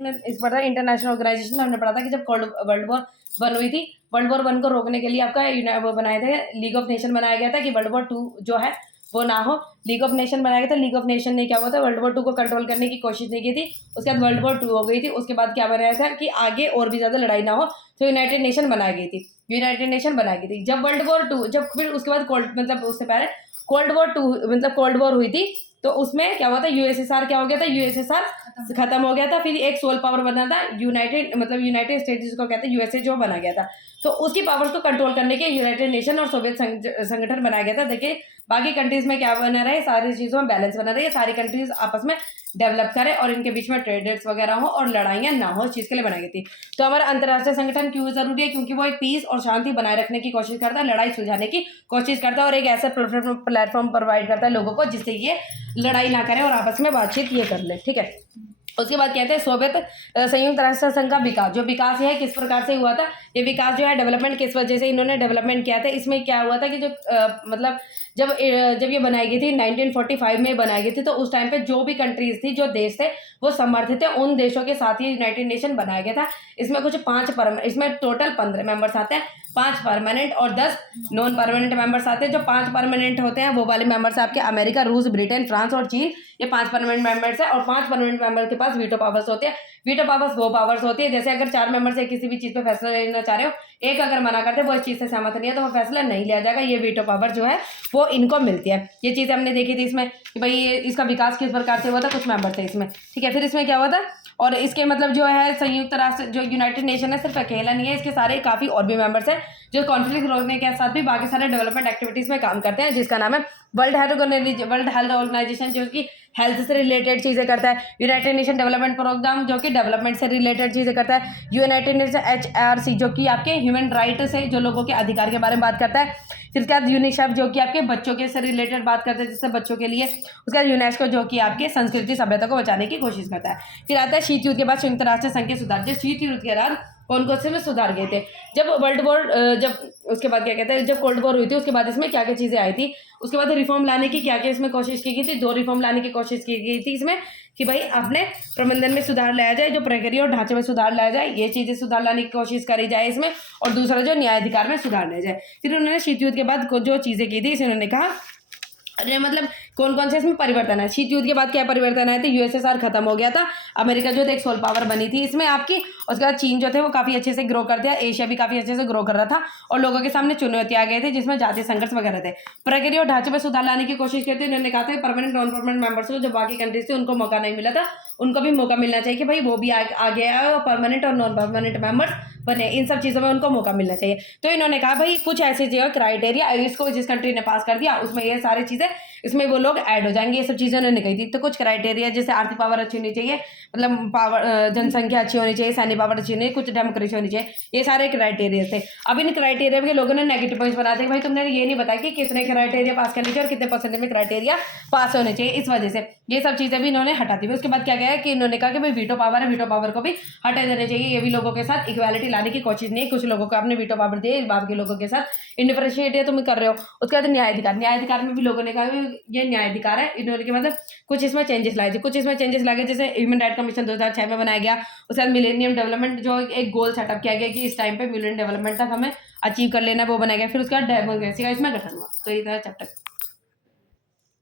इस पर international organisation में हमने पढ़ा था कि जब वर्ल्ड वॉर वन हुई थी, वर्ल्ड वॉर वन को रोकने के लिए आपका वो बनाए थे, लीग ऑफ नेशन बनाया गया था कि वर्ल्ड वॉर टू जो है वो ना हो। लीग ऑफ नेशन बनाया गया था। लीग ऑफ नेशन ने क्या हुआ था, वर्ल्ड वॉर टू को कंट्रोल करने की कोशिश नहीं की थी। उसके बाद वर्ल्ड वॉर टू हो गई थी। उसके बाद क्या बनाया था कि आगे और भी ज़्यादा लड़ाई ना हो, तो यूनाइटेड नेशन बनाई गई थी। यूनाइटेड नेशन बनाई गई थी जब वर्ल्ड वॉर टू, जब फिर उसके बाद मतलब उससे पहले कोल्ड वॉर टू मतलब कोल्ड वॉर हुई थी, तो उसमें क्या हुआ था, यूएसएसआर क्या हो गया था, यूएसएसआर खत्म हो गया था। फिर एक सोल पावर बना था यूनाइटेड स्टेट्स जिसको कहते हैं यूएसए, जो बना गया था। तो उसकी पावर्स को कंट्रोल करने के यूनाइटेड नेशन और सोवियत संगठन बनाया गया था। देखिए बाकी कंट्रीज में क्या बना रहे, सारी चीज़ों में बैलेंस बना रहे, सारी कंट्रीज आपस में डेवलप करें और इनके बीच में ट्रेडर्स वगैरह हो और लड़ाइयाँ ना हो, इस चीज़ के लिए बनाई गई थी। तो हमारा अंतर्राष्ट्रीय संगठन क्यों जरूरी है, क्योंकि वो एक पीस और शांति बनाए रखने की कोशिश करता है, लड़ाई सुलझाने की कोशिश करता है और एक ऐसा प्लेटफॉर्म प्रोवाइड करता है लोगों को जिससे ये लड़ाई ना करें और आपस में बातचीत ये कर ले। ठीक है, उसके बाद कहते हैं सोवियत संयुक्त राष्ट्र संघ का विकास। जो विकास है किस प्रकार से हुआ था, ये विकास जो है डेवलपमेंट किस वजह से इन्होंने डेवलपमेंट किया था। इसमें क्या हुआ था कि जो मतलब जब ये बनाई गई थी 1945 में बनाई गई थी, तो उस टाइम पे जो भी कंट्रीज थी, जो देश थे, वो समर्थित थे, उन देशों के साथ ही यूनाइटेड नेशन बनाया गया था। इसमें कुछ इसमें टोटल 15 मेंबर्स आते हैं, 5 परमानेंट और 10 नॉन परमानेंट मेंबर्स आते हैं। जो 5 परमानेंट होते हैं वो वाले मेंबर्स आपके अमेरिका, रूस, ब्रिटेन, फ्रांस और चीन, ये 5 परमानेंट मेंबर्स है। और 5 परमानेंट मेंबर के पास वीटो पावर्स होते हैं। वीटो पावर्स वो पावर्स होती है, जैसे अगर 4 मेंबर से किसी भी चीज़ पे फैसला लेना चाह रहे हो, एक अगर मना करते हैं, वो इस चीज़ से सहमत नहीं है, तो वो फैसला नहीं लिया जाएगा। ये वीटो पावर जो है वो इनको मिलती है। ये चीज़ें हमने देखी थी इसमें कि भाई ये इसका विकास किस प्रकार से हुआ था, कुछ मेंबर थे इसमें। ठीक है, फिर इसमें क्या हुआ था, और इसके मतलब जो है संयुक्त राष्ट्र जो यूनाइटेड नेशन है सिर्फ अकेला नहीं है, इसके सारे काफ़ी और भी मेंबर्स हैं जो कॉन्फ्लिक्ट रोकने के साथ भी बाकी सारे डेवलपमेंट एक्टिविटीज़ में काम करते हैं, जिसका नाम है वर्ल्ड हेल्थ ऑर्गेनाइजेशन, जो कि हेल्थ से रिलेटेड चीज़ें करता है। यूनाइटेड नेशन डेवलपमेंट प्रोग्राम जो कि डेवलपमेंट से रिलेटेड चीज़ें करता है। यूनाइटेड नेशन HRC जो कि आपके ह्यूमन राइट से जो लोगों के अधिकार के बारे में बात करता है। फिर उसके बाद यूनिसेफ जो कि आपके बच्चों के से रिलेटेड बात करता है, जिससे बच्चों के लिए। उसके बाद यूनेस्को जो कि आपके संस्कृति सभ्यता को बचाने की कोशिश करता है। फिर आता है शीत युद्ध के बाद संयुक्त राष्ट्र संघ के सुधार। जो शीत युद्ध के बाद कौन से में सुधार गए थे, जब वर्ल्ड वॉर जब उसके बाद क्या कहते हैं, जब कोल्ड वॉर हुई थी, उसके बाद इसमें क्या क्या चीज़ें आई थी, उसके बाद रिफॉर्म लाने की क्या क्या इसमें कोशिश की गई थी। 2 रिफॉर्म लाने की कोशिश की गई थी इसमें कि भाई अपने प्रबंधन में सुधार लाया जाए, जो प्रक्रिया और ढांचे में सुधार लाया जाए, ये चीज़ें सुधार लाने की कोशिश करी जाए इसमें। और दूसरा जो न्यायाधिकार में सुधार लाया जाए। फिर उन्होंने शीत युद्ध के बाद जो चीज़ें की थी, इसे उन्होंने कहा अरे मतलब कौन से इसमें परिवर्तन है। शीत युद्ध के बाद क्या परिवर्तन आए थे, यूएसएसआर खत्म हो गया था, अमेरिका जो थे एक सोल पावर बनी थी इसमें आपकी। उसके बाद चीन जो थे वो काफ़ी अच्छे से ग्रो करते हैं, एशिया भी काफ़ी अच्छे से ग्रो कर रहा था और लोगों के सामने चुनौतियाँ आ गए थे, जिसमें जातीय संघर्ष वगैरह थे। प्रक्रिया और ढांचे में सुधार लाने की कोशिश करते हैं। उन्होंने कहा था परमानेंट नॉन परमानेंट मेंबर्स को, जो बाकी कंट्रीज थे उनको मौका नहीं मिला था, उनको भी मौका मिलना चाहिए कि भाई वो भी आगे आए और परमानेंट और नॉन परमानेंट मेंबर्स बने। इन सब चीज़ों में उनको मौका मिलना चाहिए। तो इन्होंने कहा भाई कुछ ऐसी जगह क्राइटेरिया, इसको जिस कंट्री ने पास कर दिया उसमें ये सारी चीज़ें इसमें वो लोग ऐड हो जाएंगे। ये सब चीज़ें उन्होंने कही थी। तो कुछ क्राइटेरिया जैसे आर्थिक पावर अच्छी होनी चाहिए, मतलब पावर जनसंख्या अच्छी होनी चाहिए, सैन्य पावर अच्छी होनी चाहिए, कुछ डेमोक्रेसी होनी चाहिए, ये सारे क्राइटेरिया थे। अब इन क्राइटेरिया के लोगों ने नेगेटिव पॉइंट्स बना दिए, भाई तुमने ये नहीं बताया कि कितने क्राइटेरिया पास करने चाहिए और कितने परसेंटेज में क्राइटेरिया पास होने चाहिए। इस वजह से ये सब चीज़ें भी इन्होंने हटा दी। उसके बाद क्या गया कि इन्होंने कहा कि भाई वीटो पावर है, वीटो पावर को भी हटा देना चाहिए। ये भी लोगों के साथ इक्वालिटी लाने की कोशिश नहीं, कुछ लोगों को आपने वीटो पावर दिए, बाकी लोगों के साथ इंडिफरेंशिएट तुम कर रहे हो। उसके बाद न्यायाधिकार में भी लोगों ने कहा ये न्यायाधिकार है, इन्होंने के मतलब कुछ इसमें चेंजेस लाए थे। कुछ इसमें चेंजेस लाए जैसे ह्यूमन राइट कमीशन 2006 में बनाया गया। उसके बाद मिलेनियम डेवलपमेंट जो एक गोल सेटअप किया गया कि इस टाइम पे मिलेनियम डेवलपमेंट तक हमें अचीव कर लेना, वो बनाया गया। फिर उसके बाद डेमोक्रेसी का इसमें गठन हुआ। तो ये था चैप्टर।